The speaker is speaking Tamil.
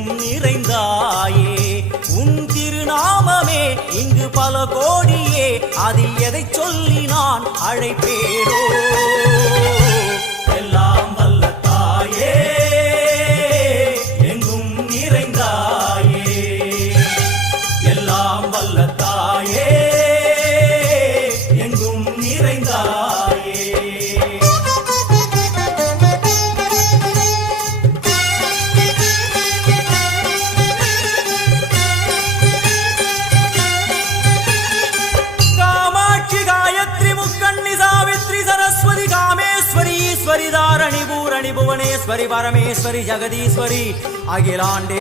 எங்கும் நிறைந்தாயே. உன் திருநாமமே இங்கு பல கோடியே, அதில் எதை சொல்லி நான் அழைப்பேனோ. எல்லாம் வல்ல தாயே, எங்கும் நிறைந்தாயே. எல்லாம் வல்ல தாயே, எங்கும் நிறைந்தாயே. सरस्वती कामेश्वरी ईश्वरी धारणी पूरणी भुवनेश्वरी परमेश्वरी जगदीश्वरी अखिलांडे